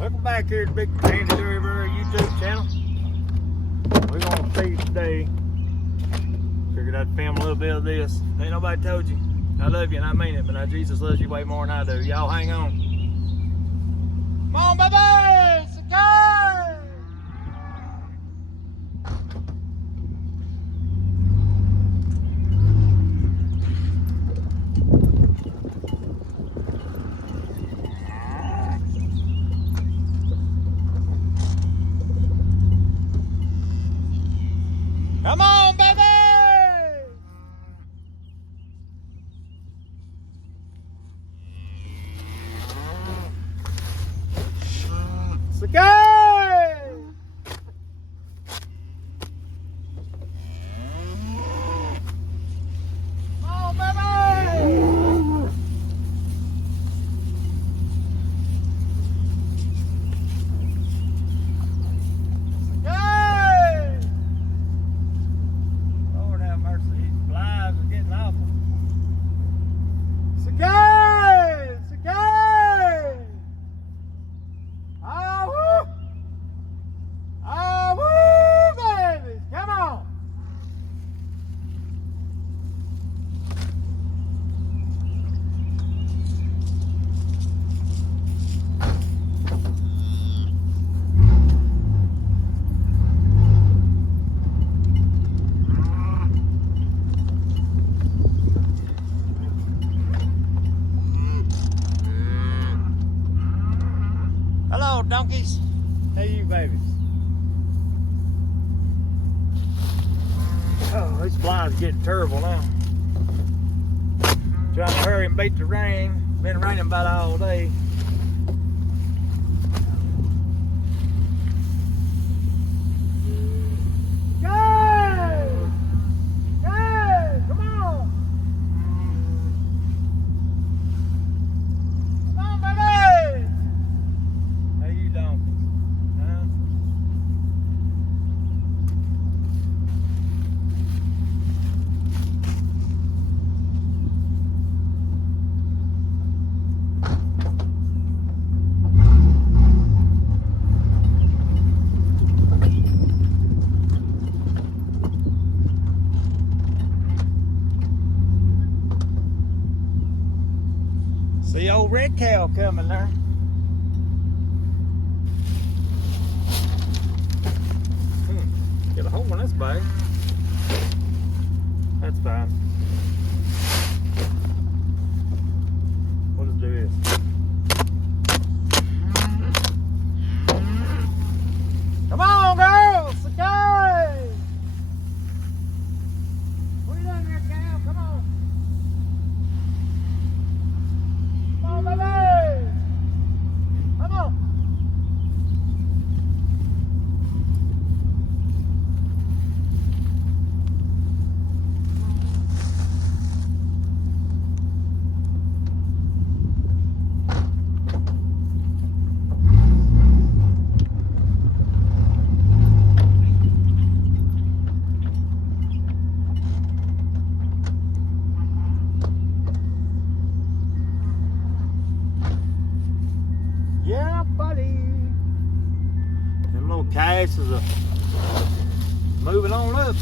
Welcome back here to Big Andy Durryberry YouTube channel. We're gonna feed today. Figured I'd film a little bit of this. Ain't nobody told you I love you and I mean it, but now Jesus loves you way more than I do. Y'all hang on. Come on, baby! It's a go! Come on, baby! It's a go! Come on, baby! It's a go! Lord have mercy, these flies are getting awful. It's a go! It's a go! Oh, woo! Oh, woo, babies! Come on! Hello, donkeys. Hey, you babies. Oh, these flies are getting terrible now. Trying to hurry and beat the rain. Been raining about all day. Go! Go! Come on! Come on, baby! Hey, you donkeys. Huh? See old red cow coming there. Get a hole in this bag. That's fine. We'll just do this. Come on, girls! It's a go! What are you doing there, cow? Come on. Come on, baby! Come on! Yeah, buddy. Them little cases are moving on up.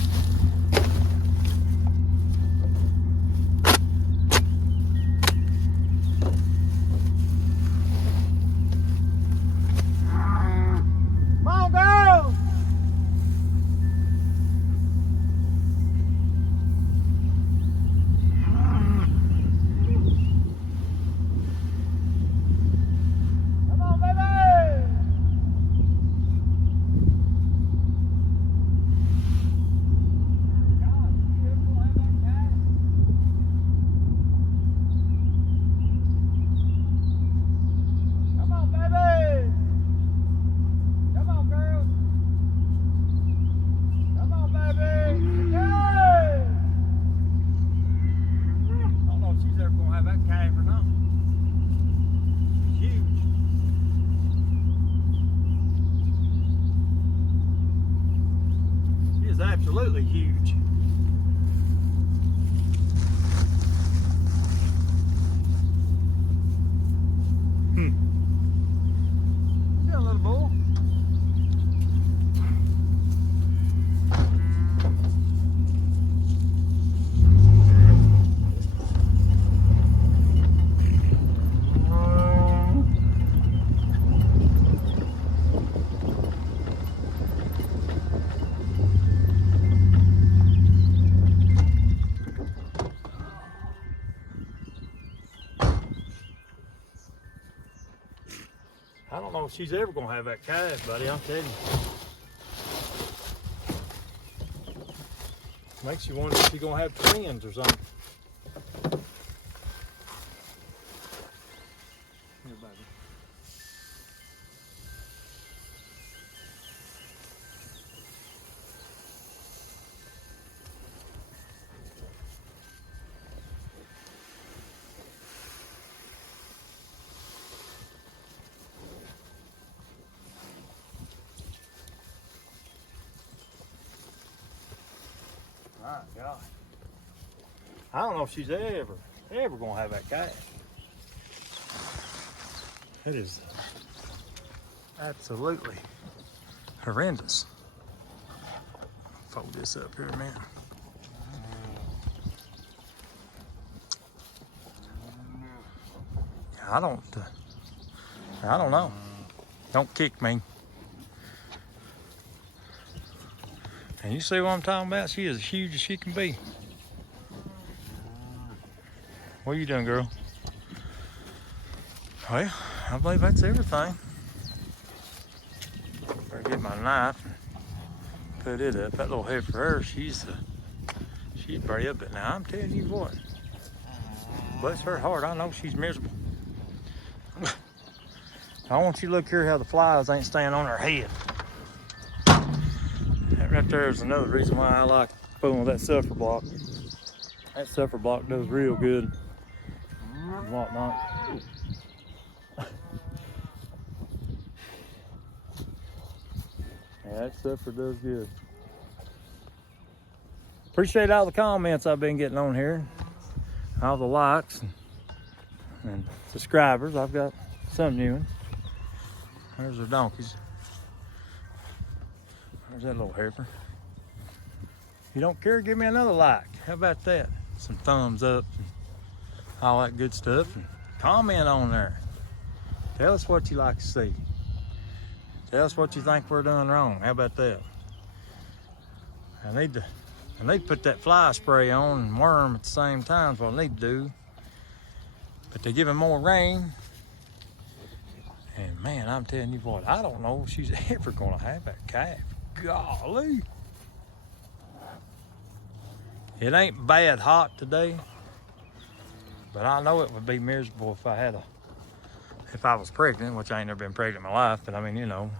Come on, girls. Come on, baby! God, you beautiful, ain't that cat? Come on, baby! Come on, girls! Come on, baby! Yay! I don't know if she's ever gonna have that calf or not. She's huge. She is absolutely huge. I don't know if she's ever gonna have that calf, buddy. I'm telling you. Makes you wonder if she's gonna have twins or something. Here, baby. My God. I don't know if she's ever gonna have that calf. It is absolutely horrendous. Fold this up here a minute. I don't know. Don't kick me. And you see what I'm talking about? She is as huge as she can be. What are you doing, girl? Well, I believe that's everything. Better get my knife and put it up. That little head for her, she's pretty up it now. I'm telling you what. Bless her heart, I know she's miserable. I want you to look here how the flies ain't staying on her head. That right there is another reason why I like fooling with that sulfur block. That sulfur block does real good and whatnot. Yeah, that sulfur does good. Appreciate all the comments I've been getting on here. All the likes and subscribers. I've got some new ones. There's our donkeys. There's that little heifer. If you don't care, give me another like. How about that? Some thumbs up and all that good stuff. And comment on there. Tell us what you like to see. Tell us what you think we're doing wrong. How about that? I need to put that fly spray on and worm at the same time is what I need to do. But they're giving more rain. And man, I'm telling you what, I don't know if she's ever gonna have that calf. Golly. It ain't bad hot today, but I know it would be miserable if I was pregnant, which I ain't never been pregnant in my life, but I mean, you know,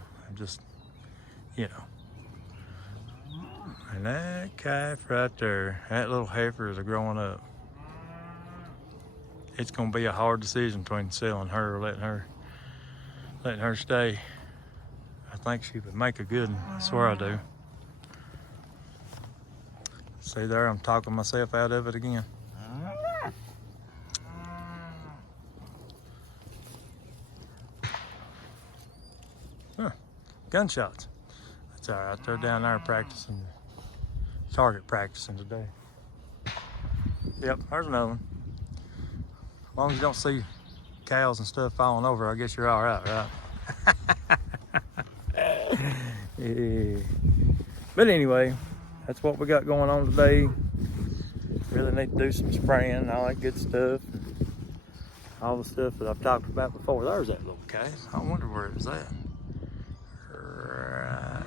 And that calf right there, that little heifer is growing up. It's gonna be a hard decision between selling her or letting her stay. I think she would make a good one, I swear I do. See there, I'm talking myself out of it again. Huh. Gunshots. That's all right, they're down there practicing, target practicing today. Yep, there's another one. As long as you don't see cows and stuff falling over, I guess you're all right, right? Yeah. But anyway, that's what we got going on today. Really need to do some spraying and all that good stuff. All the stuff that I've talked about before. There's that little calf. I wonder where it was at. Right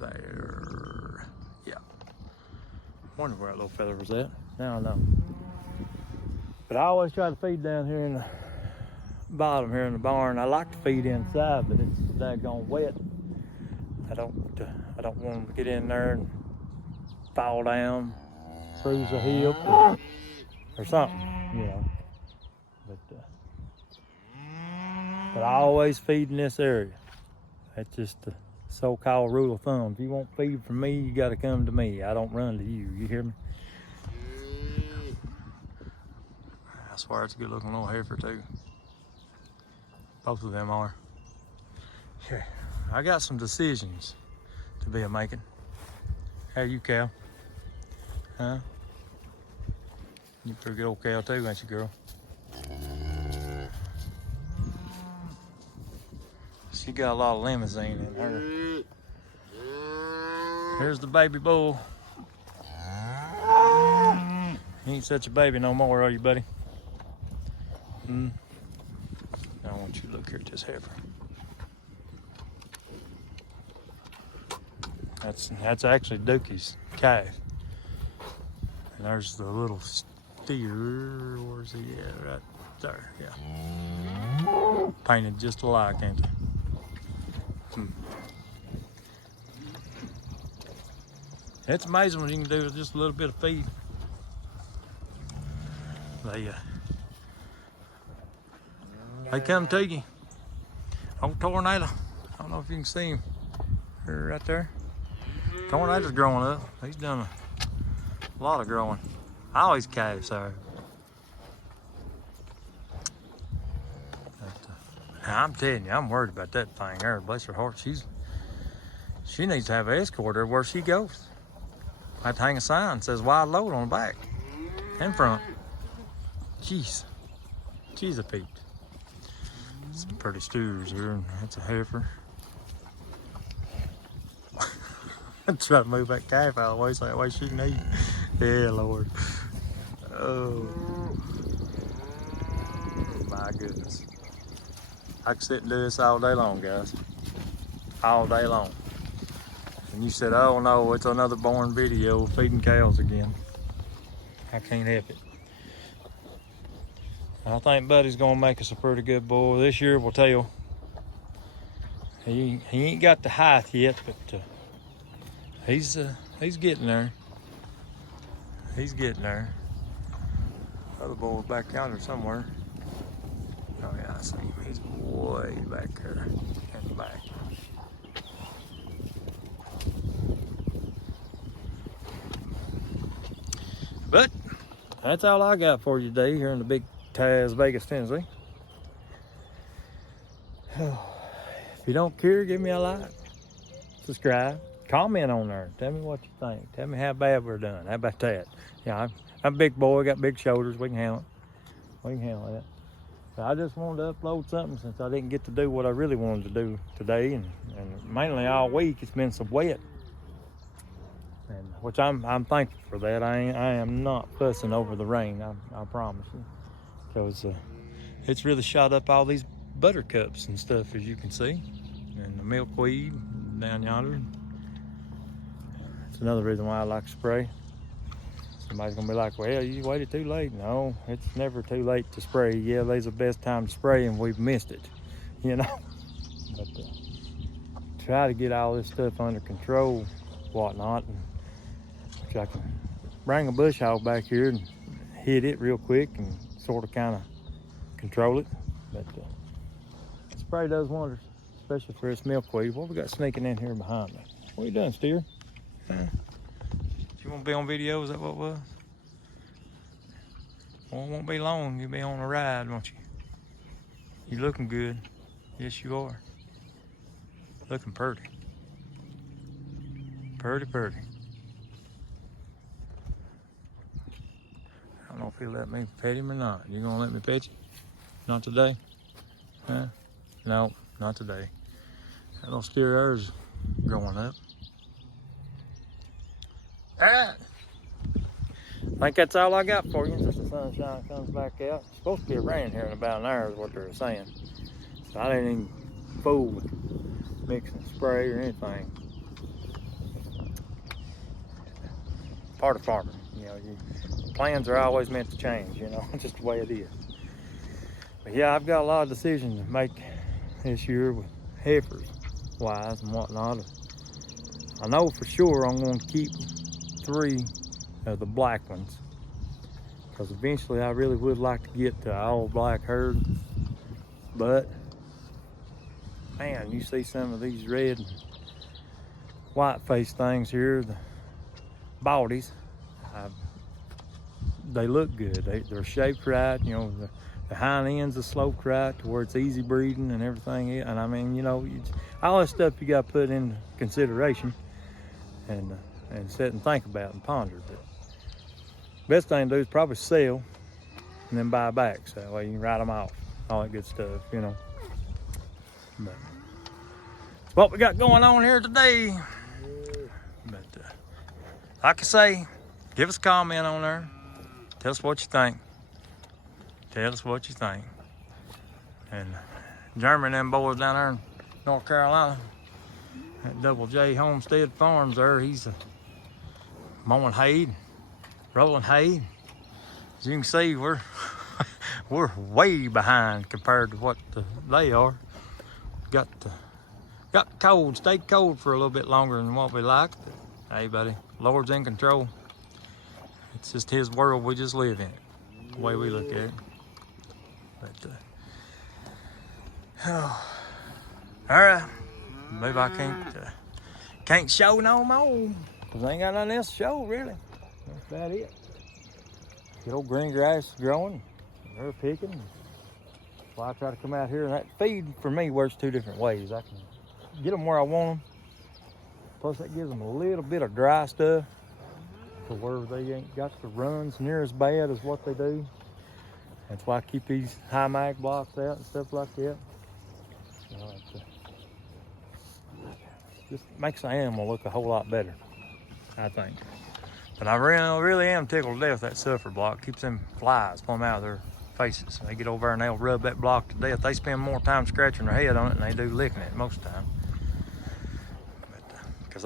there. Yeah. Wonder where that little feather was at. Now I know. But I always try to feed down here in the bottom here in the barn. I like to feed inside, but it's daggone wet. I don't want them to get in there and fall down, bruise a hip or something, you know. But I always feed in this area. That's just the so-called rule of thumb. If you want feed from me, you got to come to me. I don't run to you. You hear me? I swear it's a good-looking little heifer too. Both of them are. Okay, I got some decisions to be making. How you, cow? Huh? You a pretty good old cow too, ain't you, girl? She got a lot of limousine in her. Here's the baby bull. You ain't such a baby no more, are you, buddy? I want you to look here at this heifer. That's actually Dookie's calf. And there's the little steer. Where's he at? Right there, yeah. Painted just alike, ain't they? It's amazing what you can do with just a little bit of feed. They come to you. Old Tornado. I don't know if you can see him. Right there. Tornado's growing up. He's done a lot of growing. I always calves there. I'm telling you, I'm worried about that thing there. Bless her heart. She needs to have an escort everywhere she goes. I have to hang a sign that says wide load on the back and front. Jeez. She's a peach. Some pretty steers here. That's a heifer. Try to move that calf out of the way so that way she can eat. Yeah, Lord. Oh. My goodness. I could sit and do this all day long, guys. All day long. And you said, oh no, it's another boring video of feeding cows again. I can't help it. I think Buddy's gonna make us a pretty good bull. This year we'll tell. He ain't got the height yet, but he's getting there. He's getting there. Other bull's back yonder somewhere. Oh yeah, I see him. He's way back there in the back. But that's all I got for you today here in the big Taz, Vegas, Tennessee. If you don't care, give me a like, subscribe, comment on there. Tell me what you think. Tell me how bad we're done. How about that? Yeah, I'm a big boy, got big shoulders. We can handle it. We can handle that. So I just wanted to upload something since I didn't get to do what I really wanted to do today, and mainly all week it's been so wet. And which I'm thankful for that. I am not fussing over the rain. I promise you, because it's really shot up all these buttercups and stuff, as you can see, and the milkweed down yonder. It's another reason why I like to spray. Somebody's gonna be like, well, you waited too late. No, it's never too late to spray. Yeah, there's the best time to spray and we've missed it, you know. But try to get all this stuff under control, whatnot. And I can bring a bush hog back here and hit it real quick and sort of kind of control it. But spray does wonders, especially for this milkweed. What we got sneaking in here behind me? What are you doing, steer? You want to be on video? Is that what it was? Well, it won't be long. You'll be on a ride, won't you? You looking good. Yes, you are. Looking pretty. Pretty. I don't know if he'll let me pet him or not. You gonna let me pet you? Not today? Huh? No, not today. That little steer there's growing up. Alright. I think that's all I got for you since the sunshine comes back out. It's supposed to be raining here in about an hour is what they're saying. So I didn't even fool with mixing spray or anything. Part of farming, you know, plans are always meant to change, you know, just the way it is. But yeah, I've got a lot of decisions to make this year with heifers wise and whatnot. I know for sure I'm going to keep 3 of the black ones, because eventually I really would like to get to all black herd. But man, you see some of these red and white face things here, the baldies, they look good. They're shaped right, you know, the hind ends are sloped right to where it's easy breeding and everything. And I mean, you know, all that stuff you got to put into consideration and sit and think about and ponder. But best thing to do is probably sell and then buy back, so that way you can write them off, all that good stuff, you know. But it's what we got going on here today. But like I say, give us a comment on there. Tell us what you think. Tell us what you think. And Jeremy and them boys down there in North Carolina at Double J Homestead Farms there, he's mowing hay, rolling hay. As you can see, we're way behind compared to what they are. Got cold, stayed cold for a little bit longer than what we like. But, hey, buddy, Lord's in control. It's just His world, we just live in it, the way we look at it. But, oh, all right, maybe I can't show no more, because I ain't got nothing else to show, really. That's about it. Good old green grass is growing, they're picking. That's why I try to come out here, and that feed for me works two different ways. I can get them where I want them, plus that gives them a little bit of dry stuff to where they ain't got the runs near as bad as what they do. That's why I keep these high mag blocks out and stuff like that. Just makes the animal look a whole lot better, I think. But I really am tickled to death that sulfur block. Keeps them flies plumb out of their faces. They get over there and they'll rub that block to death. They spend more time scratching their head on it than they do licking it most of the time. Because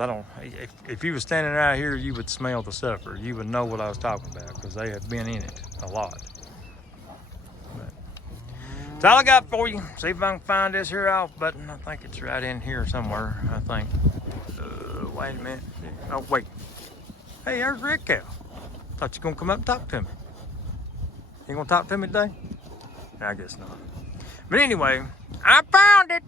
if you were standing right here, you would smell the sulfur. You would know what I was talking about, because they have been in it a lot. But that's all I got for you. See if I can find this here off button. I think it's right in here somewhere, I think. Wait a minute. Oh, wait. Hey, there's Red Cow. Thought you were going to come up and talk to me. You going to talk to me today? I guess not. But anyway, I found it.